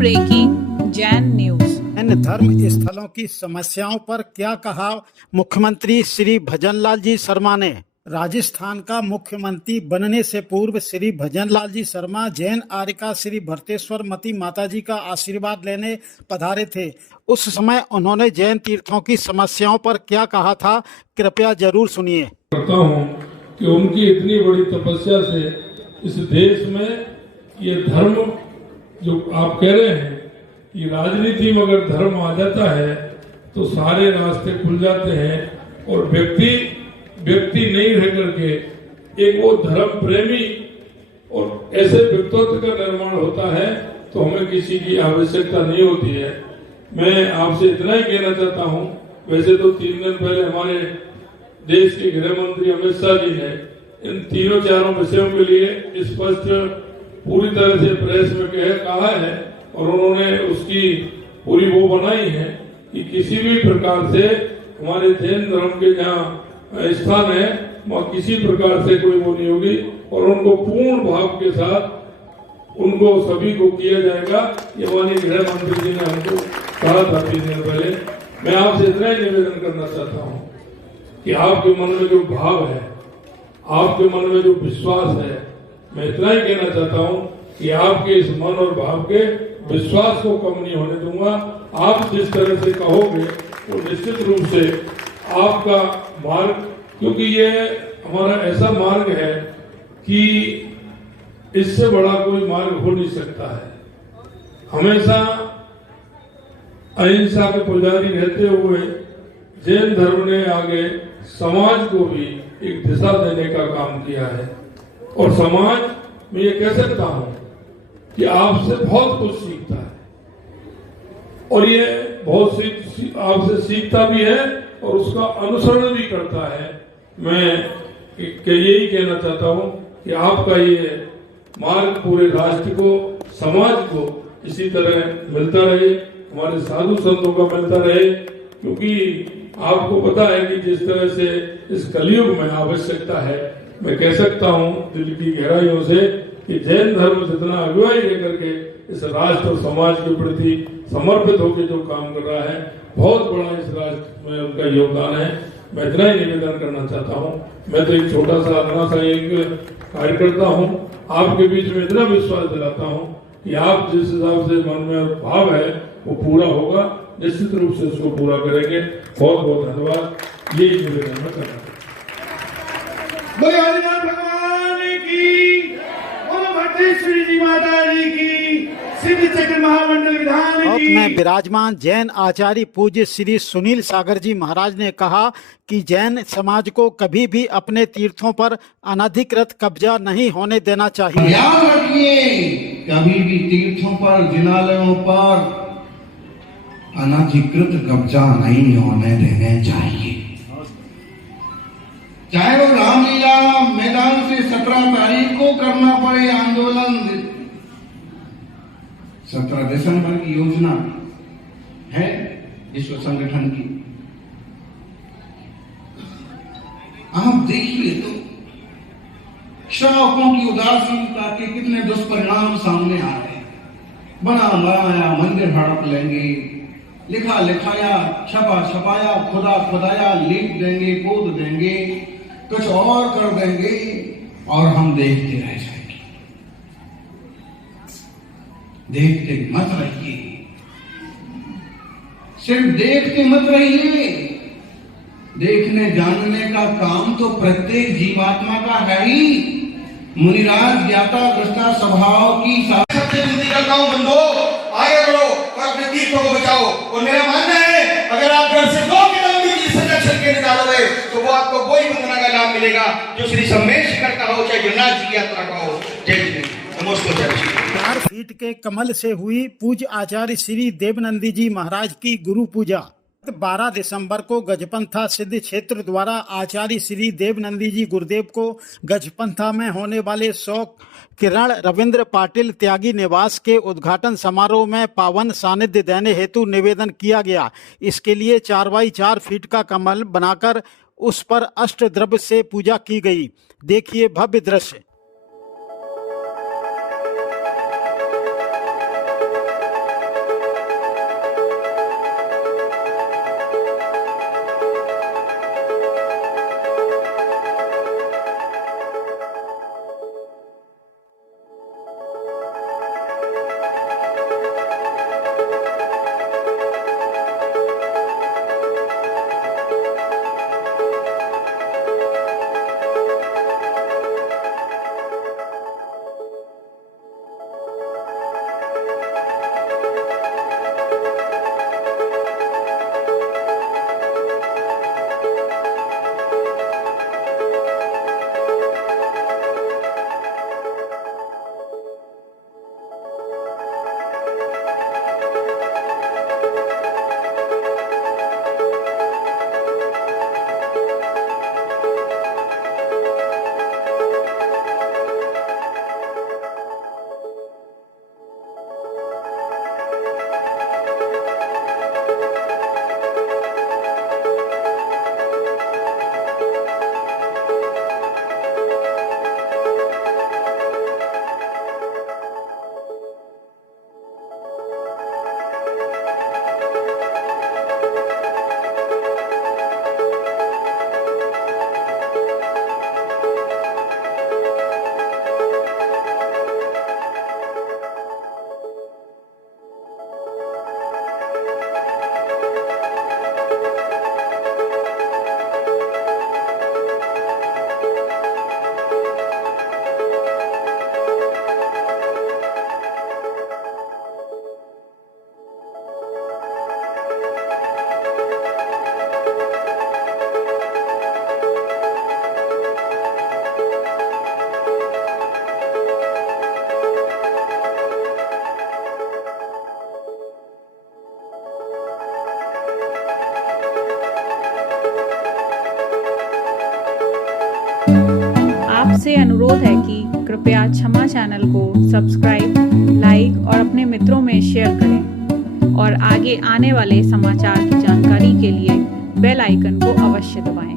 Breaking Jain news. इन धर्म स्थलों की समस्याओं पर क्या कहा मुख्यमंत्री श्री भजनलाल जी शर्मा ने। राजस्थान का मुख्यमंत्री बनने से पूर्व श्री भजनलाल जी शर्मा जैन आर्यिका श्री भरतेश्वर मती माताजी का आशीर्वाद लेने पधारे थे। उस समय उन्होंने जैन तीर्थों की समस्याओं पर क्या कहा था, कृपया जरूर सुनिए। करता हूँ कि उनकी इतनी बड़ी तपस्या से इस देश में ये धर्म जो आप कह रहे हैं कि राजनीति में अगर धर्म आ जाता है तो सारे रास्ते खुल जाते हैं और व्यक्ति नहीं रह करके एक वो धर्म प्रेमी और ऐसे व्यक्तित्व का निर्माण होता है तो हमें किसी की आवश्यकता नहीं होती है। मैं आपसे इतना ही कहना चाहता हूँ, वैसे तो 3 दिन पहले हमारे देश के गृह मंत्री अमित शाह जी ने इन तीनों चारों विषयों के लिए स्पष्ट पूरी तरह से प्रेस में कहा है और उन्होंने उसकी पूरी वो बनाई है कि किसी भी प्रकार से हमारे जैन धर्म के जहाँ स्थान है वहाँ किसी प्रकार से कोई वो नहीं होगी और उनको पूर्ण भाव के साथ उनको सभी को किया जाएगा। ये माननीय गृह मंत्री जी ने हमको कहा था 3 दिन पहले। मैं आपसे इतना ही निवेदन करना चाहता हूँ कि आपके मन में जो भाव है, आपके मन में जो विश्वास है, मैं इतना ही कहना चाहता हूँ कि आपके इस मन और भाव के विश्वास को कम नहीं होने दूंगा। आप जिस तरह से कहोगे वो निश्चित रूप से आपका मार्ग, क्योंकि ये हमारा ऐसा मार्ग है कि इससे बड़ा कोई मार्ग हो नहीं सकता है। हमेशा अहिंसा के पुजारी रहते हुए जैन धर्म ने आगे समाज को भी एक दिशा देने का काम किया है और समाज में ये कह सकता हूं कि आपसे बहुत कुछ सीखता है और ये बहुत आपसे सीखता भी है और उसका अनुसरण भी करता है। मैं यही कहना चाहता हूं कि आपका ये मार्ग पूरे राष्ट्र को, समाज को इसी तरह मिलता रहे, हमारे साधु संतों का मिलता रहे, क्योंकि आपको पता है कि जिस तरह से इस कलयुग में आवश्यकता है, मैं कह सकता हूं दिल की गहराइयों से कि जैन धर्म जितना अगुवाई लेकर के इस राष्ट्र और समाज के प्रति समर्पित होकर जो काम कर रहा है, बहुत बड़ा इस राष्ट्र में उनका योगदान है। मैं इतना ही निवेदन करना चाहता हूँ। मैं तो एक छोटा सा अपना सा एक कार्यकर्ता हूँ, आपके बीच में इतना विश्वास दिलाता हूँ कि आप जिस हिसाब से मन में भाव है वो पूरा होगा, निश्चित रूप से उसको पूरा करेंगे। बहुत बहुत धन्यवाद। यही निवेदन मैं करना भगवान की, भट्टेश्वरी जी माता जी की, सिद्ध चक्र महामंडल विधान की। में विराजमान जैन आचार्य पूज्य श्री सुनील सागर जी महाराज ने कहा कि जैन समाज को कभी भी अपने तीर्थों पर अनधिकृत कब्जा नहीं होने देना चाहिए। याद रखिए, कभी भी तीर्थों पर, जिनालयों पर अनधिकृत कब्जा नहीं होने देने चाहिए। चाहे वो रामलीला मैदान से 17 तारीख को करना पड़े आंदोलन, 17 दिसंबर की योजना है विश्व संगठन की। आप देखिए तो श्रावकों की उदासीनता के कितने दुष्परिणाम सामने आ रहे हैं। बना बनाया मंदिर हड़प लेंगे, लिखा लिखाया, छपा छपाया, खुदा खुदाया लिख देंगे, पोत देंगे, कुछ और कर देंगे और हम देखते रह जाएंगे। देखते मत रहिए, सिर्फ देखते मत रहिए। देखने जानने का काम तो प्रत्येक जीवात्मा का है ही। मुनिराज ज्ञाता दृष्टा स्वभाव की सबसे विनती करता हूं, बंधो आगे बढ़ो और अपने तीर्थों को बचाओ। और मेरा मानना है अगर आप घर से 2 किलोमीटर की सजा चल के निकालोगे तो वो आपको वही वंदना का लाभ मिलेगा जो श्री सम्मेश शिखर का हो, चाहे जगन्नाथ जी की यात्रा का हो। जय जी, नमस्कार। 4 फीट के कमल से हुई पूज्य आचार्य श्री देवनंदी जी महाराज की गुरु पूजा। 12 दिसंबर को गजपंथा सिद्ध क्षेत्र द्वारा आचार्य श्री देवनंदी जी गुरुदेव को गजपंथा में होने वाले 100 किरण रविंद्र पाटिल त्यागी निवास के उद्घाटन समारोह में पावन सानिध्य देने हेतु निवेदन किया गया। इसके लिए 4x4 फीट का कमल बनाकर उस पर अष्टद्रव्य से पूजा की गई। देखिए भव्य दृश्य। आपसे अनुरोध है कि कृपया क्षमा चैनल को सब्सक्राइब, लाइक और अपने मित्रों में शेयर करें और आगे आने वाले समाचार की जानकारी के लिए बेल आइकन को अवश्य दबाएं।